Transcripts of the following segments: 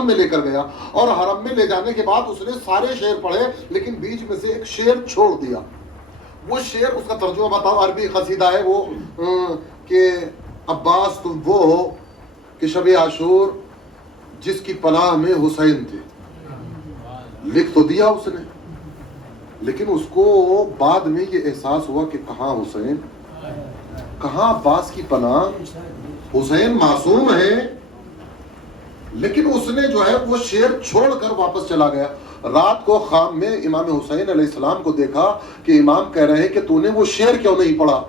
حرم میں لے کر گیا، اور حرم میں لے جانے کے بعد اس نے سارے شعر پڑھے، لیکن بیچ میں سے ایک شعر چھوڑ دیا۔ وہ شعر، اس کا ترجمہ بتاؤ، عربی قصیدہ ہے وہ کہ عباس تم وہ ہو کہ شب عاشور جس کی پناہ میں حسین تھے۔ لکھ تو دیا اس نے، لیکن اس کو بعد میں یہ احساس ہوا کہ کہاں حسین، کہاں عباس کی پناہ، حسین معصوم ہے۔ لیکن اس نے جو ہے وہ شعر چھوڑ کر واپس چلا گیا۔ رات کو خواب میں امام حسین علیہ السلام کو دیکھا کہ امام کہہ رہے ہیں کہ تو نے وہ شعر کیوں نہیں پڑھا،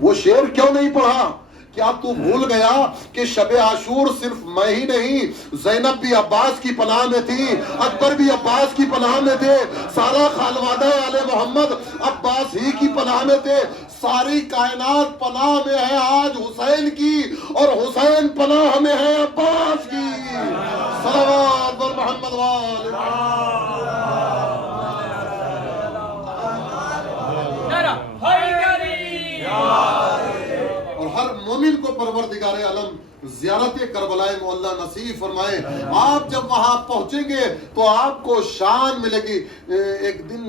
وہ شعر کیوں نہیں پڑھا؟ کیا تو بھول گیا کہ شب عاشور صرف میں ہی نہیں، زینب بھی عباس کی پناہ میں تھی، اکبر بھی عباس کی پناہ میں تھے، سارا خانوادہ آل محمد عباس ہی کی پناہ میں تھے، ساری کائنات پناہ میں ہے آج حسین کی، اور حسین پناہ میں ہے عباس کی۔ صلوات بر محمد وآل اور ہر مومن کو پروردگار عالم زیارت کربلا معلی نصیب فرمائے۔ آپ جب وہاں پہنچیں گے تو آپ کو شان ملے گی۔ ایک دن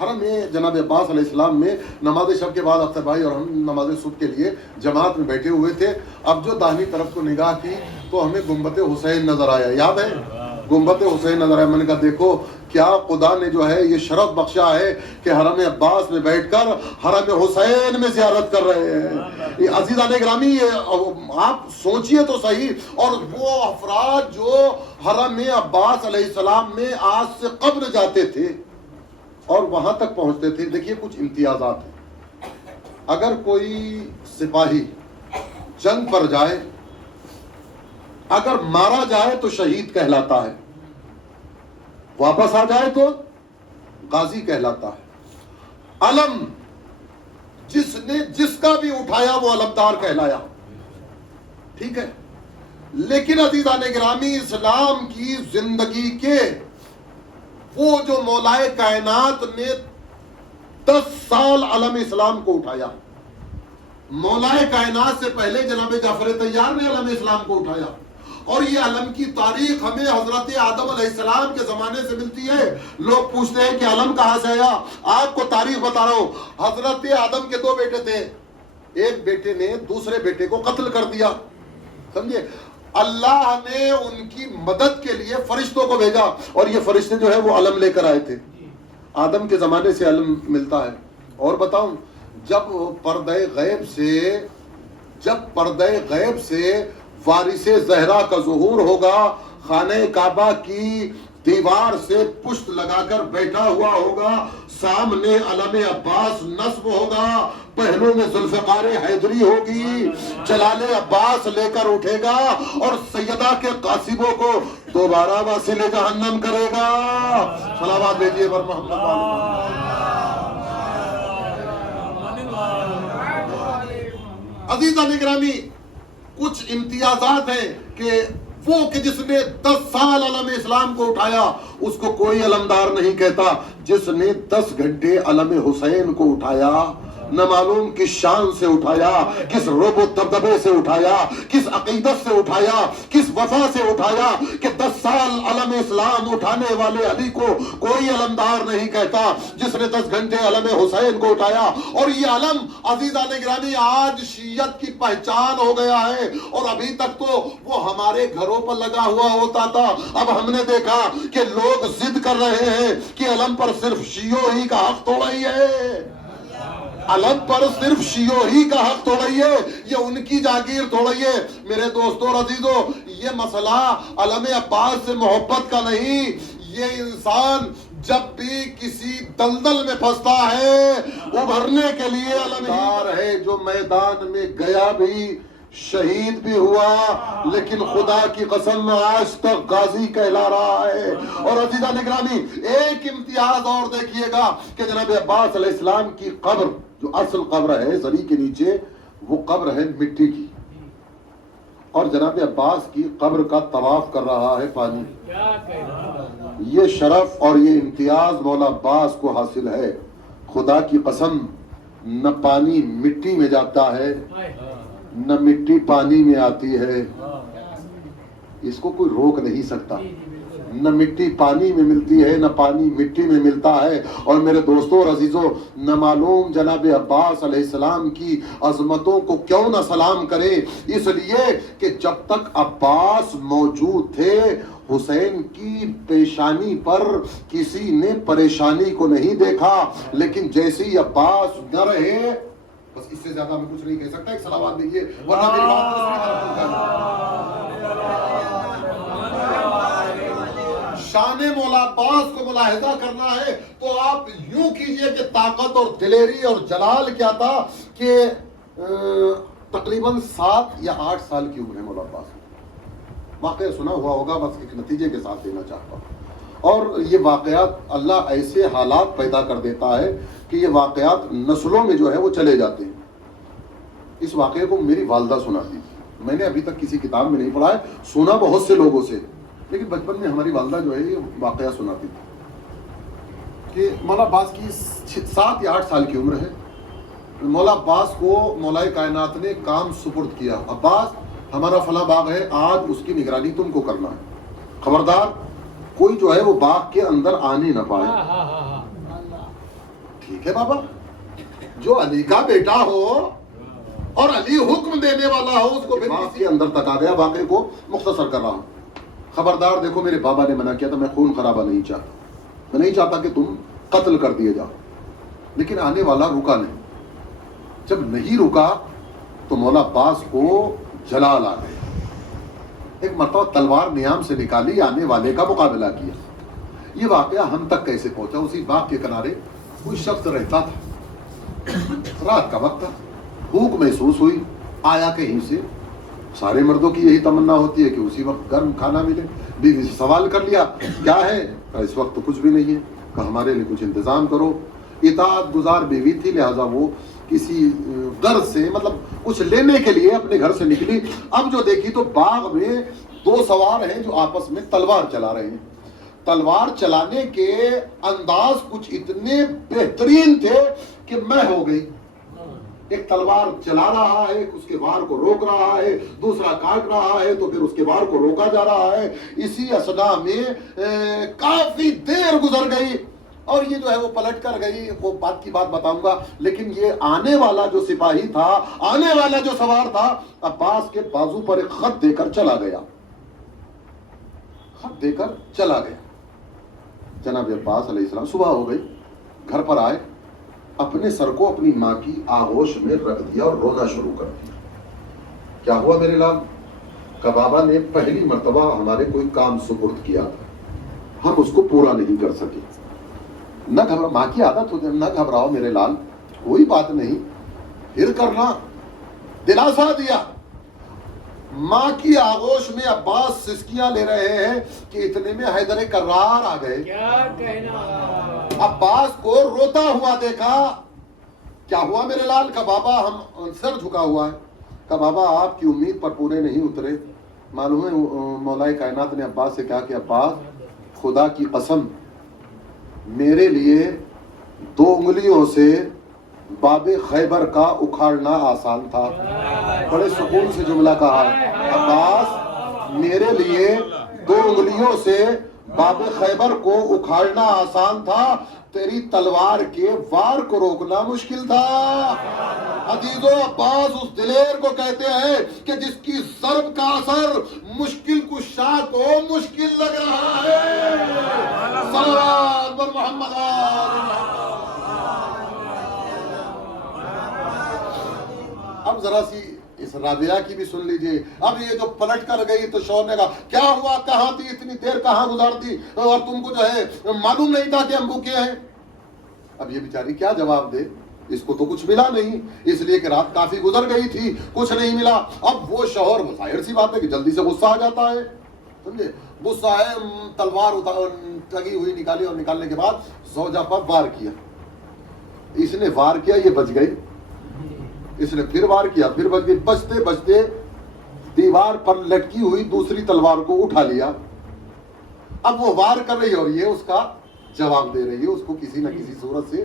حرم میں جناب عباس علیہ السلام میں نماز شب کے بعد اختر بھائی اور ہم نماز صبح کے لیے جماعت میں بیٹھے ہوئے تھے۔ اب جو داہنی طرف کو نگاہ کی تو ہمیں گنبد حسین نظر آیا، یاد ہے گنبد حسین نظر آیا۔ میں نے کہا دیکھو کیا خدا نے جو ہے یہ شرف بخشا ہے کہ حرم عباس میں بیٹھ کر حرم حسین میں زیارت کر رہے ہیں۔ عزیزان گرامی آپ سوچئے تو صحیح، اور وہ افراد جو حرم عباس علیہ السلام میں آج سے قبل جاتے تھے اور وہاں تک پہنچتے تھے، دیکھیے کچھ امتیازات ہیں۔ اگر کوئی سپاہی جنگ پر جائے، اگر مارا جائے تو شہید کہلاتا ہے، واپس آ جائے تو غازی کہلاتا ہے۔ علم جس کا بھی اٹھایا وہ علمدار کہلایا، ٹھیک ہے۔ لیکن عزیزان گرامی اسلام کی زندگی کے وہ جو مولائے کائنات نے 10 سال علم اسلام کو اٹھایا، مولائے کائنات سے پہلے جناب جعفر طیار نے علم اسلام کو اٹھایا، اور یہ علم کی تاریخ ہمیں حضرت آدم علیہ السلام کے زمانے سے ملتی ہے۔ لوگ پوچھتے ہیں کہ علم کہاں سے آیا؟ آپ کو تاریخ بتا رہا ہوں۔ حضرت آدم کے 2 بیٹے تھے، ایک بیٹے نے دوسرے بیٹے کو قتل کر دیا، سمجھے؟ اللہ نے ان کی مدد کے لیے فرشتوں کو بھیجا، اور یہ فرشتے جو ہے وہ علم لے کر آئے تھے۔ آدم کے زمانے سے علم ملتا ہے۔ اور بتاؤں، جب پردہ غیب سے وارث زہرا کا ظہور ہوگا، خانہ کعبہ کی دیوار سے پشت لگا کر بیٹھا ہوا ہوگا، سامنے علم عباس نصب ہوگا، پہلو میں ذوالفقار حیدری ہوگی، جلال عباس لے کر اٹھے گا اور سیدہ کے قاصبوں کو دوبارہ واصل جہنم کرے گا۔ صلوات بھیجیے بر محمد۔ عزیزان گرامی کچھ امتیازات ہیں کہ وہ کہ جس نے 10 سال علم اسلام کو اٹھایا اس کو کوئی علمدار نہیں کہتا، جس نے 10 گھنٹے علم حسین کو اٹھایا، نہ معلوم کس شان سے اٹھایا، کس رعب و دبدبے سے اٹھایا، کس عقیدت سے اٹھایا، کس وفا سے اٹھایا، کہ 10 سال علم اسلام اٹھانے والے علی کو کوئی علمدار نہیں کہتا، جس نے 10 گھنٹے علم حسین کو اٹھایا۔ اور یہ علم عزیزان گرامی آج شیعت کی پہچان ہو گیا ہے، اور ابھی تک تو وہ ہمارے گھروں پر لگا ہوا ہوتا تھا، اب ہم نے دیکھا کہ لوگ ضد کر رہے ہیں کہ علم پر صرف شیعوں ہی کا حق تھوڑا ہی ہے، علم پر صرف شیعوں ہی کا حق تھوڑا ہی ہے، یہ ان کی جاگیر تھوڑا ہی ہے۔ میرے دوستوں اور عزیزوں، یہ مسئلہ علم عباس سے محبت کا نہیں، یہ انسان جب بھی کسی دلدل میں پھنستا ہے ابھرنے کے لیے علم ہے، جو میدان میں گیا بھی شہید بھی ہوا، لیکن خدا کی قسم آج تک غازی کہلا رہا ہے۔ اور عزیزان گرامی ایک امتیاز اور دیکھیے گا کہ جناب عباس علیہ السلام کی قبر جو اصل قبر ہے زری کے نیچے، وہ قبر ہے مٹی کی، اور جناب عباس کی قبر کا طواف کر رہا ہے پانی۔ یہ شرف اور یہ امتیاز مولا عباس کو حاصل ہے۔ خدا کی قسم نہ پانی مٹی میں جاتا ہے، نہ مٹی پانی میں آتی ہے، اس کو کوئی روک نہیں سکتا. نہ مٹی پانی میں ملتی ہے، نہ پانی مٹی میں ملتا ہے. اور میرے دوستوں اور عزیزوں، نہ معلوم جناب عباس علیہ السلام کی عظمتوں کو کیوں نہ سلام کریں، اس لیے کہ جب تک عباس موجود تھے حسین کی پیشانی پر کسی نے پریشانی کو نہیں دیکھا. لیکن جیسے ہی عباس نہ رہے، بس اس سے زیادہ میں کچھ نہیں کہہ سکتا. ایک صلوات دیجیے ورنہ میری بات دوسری طرف پہنچ شان مولا عباس کو ملاحظہ کرنا ہے تو آپ یوں کیجئے کہ طاقت اور دلیری اور جلال کیا تھا کہ تقریباً 7 یا 8 سال کی عمر ہے مولا عباس. واقعہ سنا ہوا ہوگا، بس ایک نتیجے کے ساتھ دینا چاہتا ہوں. اور یہ واقعات اللہ ایسے حالات پیدا کر دیتا ہے کہ یہ واقعات نسلوں میں جو ہے وہ چلے جاتے ہیں. اس واقعے کو میری والدہ سناتی تھی. میں نے ابھی تک کسی کتاب میں نہیں پڑھا ہے، سنا بہت سے لوگوں سے، لیکن بچپن میں ہماری والدہ جو ہے یہ واقعہ سناتی تھی کہ مولا عباس کی 7 یا 8 سال کی عمر ہے. مولا عباس کو مولا کائنات نے کام سپرد کیا. عباس ہمارا فلاں باغ ہے، آج اس کی نگرانی تم کو کرنا ہے. خبردار کوئی جو ہے وہ باغ کے اندر آنے نہ پائے. ٹھیک ہے بابا، جو علی کا بیٹا ہو اور علی حکم دینے والا ہو اس کو پھر باغ کے اندر تک آ گیا. واقعے کو مختصر کر رہا ہوں. خبردار دیکھو، میرے بابا نے منع کیا تھا، میں خون خرابہ نہیں چاہتا، میں نہیں چاہتا کہ تم قتل کر دیے جاؤ. لیکن آنے والا رکا نہیں. جب نہیں رکا تو مولا عباس کو جلال آ گئے. ایک مرتبہ تلوار نیام سے نکالی، آنے والے کا مقابلہ کیا. یہ واقعہ ہم تک کیسے پہنچا؟ اسی باغ کے کنارے کوئی شخص رہتا تھا، رات کا وقت تھا، بھوک محسوس ہوئی، آیا کہیں سے. سارے مردوں کی یہی تمنا ہوتی ہے کہ اسی وقت گرم کھانا ملے. بیوی سے سوال کر لیا کیا ہے؟ کہا اس وقت تو کچھ بھی نہیں ہے. کہا ہمارے لیے کچھ انتظام کرو. اطاعت گزار بیوی تھی، لہذا وہ کسی غرض سے مطلب کچھ لینے کے لیے اپنے گھر سے نکلی. اب جو دیکھی تو باغ میں 2 سوار ہیں جو آپس میں تلوار چلا رہے ہیں. تلوار چلانے کے انداز کچھ اتنے بہترین تھے کہ میں ہو گئی. ایک تلوار چلا رہا ہے، اس کے وار کو روک رہا ہے، دوسرا کاٹ رہا ہے تو پھر اس کے وار کو روکا جا رہا ہے. اسی اثنا میں کافی دیر گزر گئی اور یہ جو ہے وہ پلٹ کر گئی. وہ بات کی بات بتاؤں گا. لیکن یہ آنے والا جو سپاہی تھا، آنے والا جو سوار تھا، عباس کے بازو پر ایک خط دے کر چلا گیا. خط دے کر چلا گیا. جناب عباس علیہ السلام صبح ہو گئی، گھر پر آئے، اپنے سر کو اپنی ماں کی آغوش میں رکھ دیا اور رونا شروع کر دیا. کیا ہوا میرے لال؟ کہ بابا نے پہلی مرتبہ ہمارے کوئی کام سپرد کیا تھا، ہم اس کو پورا نہیں کر سکے. نہ گھبراؤ، ماں کی عادت ہوتی ہے، نہ گھبراؤ میرے لال، کوئی بات نہیں، پھر کرنا. دلاسا دیا. ماں کی آغوش میں عباس سسکیاں لے رہے ہیں کہ اتنے میں حیدر کرار آ گئے. کیا کہنا؟ عباس کو روتا ہوا دیکھا. کیا ہوا میرے لال؟ کا بابا ہم سر جھکا ہوا ہے. کا بابا آپ کی امید پر پورے نہیں اترے. معلوم ہے مولا کائنات نے عباس سے کہا کہ عباس خدا کی قسم، میرے لیے 2 انگلیوں سے باب خیبر کا اکھاڑنا آسان تھا. بڑے سکون سے جملہ کہا. عباس میرے لیے 2 انگلیوں سے باب خیبر کو اکھاڑنا آسان تھا، تیری تلوار کے وار کو روکنا مشکل تھا. عزیزو، عباس اس دلیر کو کہتے ہیں کہ جس کی ضرب کا اثر مشکل کشا کو مشکل لگ رہا ہے. صلوات بر محمد. اب ذرا سی اس رابعہ کی بھی سن لیجئے. اب یہ جو پلٹ کر گئی تو شوہر نے کہا کیا ہوا، کہاں تھی اتنی دیر، کہاں گزارتی، اور تم کو جو ہے معلوم نہیں تھا کہ ہم بھوکے ہیں. اب یہ بیچاری کیا جواب دے؟ اس کو تو کچھ ملا نہیں، اس لیے کہ رات کافی گزر گئی تھی، کچھ نہیں ملا. اب وہ شوہر، ظاہر سی بات ہے کہ جلدی سے غصہ آ جاتا ہے، سمجھے؟ غصہ ہے، تلوار لگی ہوئی نکالی اور نکالنے کے بعد زوجہ پر وار کیا. اس نے وار کیا، یہ بچ گئی. اس نے پھر وار کیا، پھر بچ گئی. بچتے بچتے دیوار پر لٹکی ہوئی دوسری تلوار کو اٹھا لیا. اب وہ وار کر رہی ہے اور یہ اس کا جواب دے رہی ہے، اس کو کسی نہ کسی صورت سے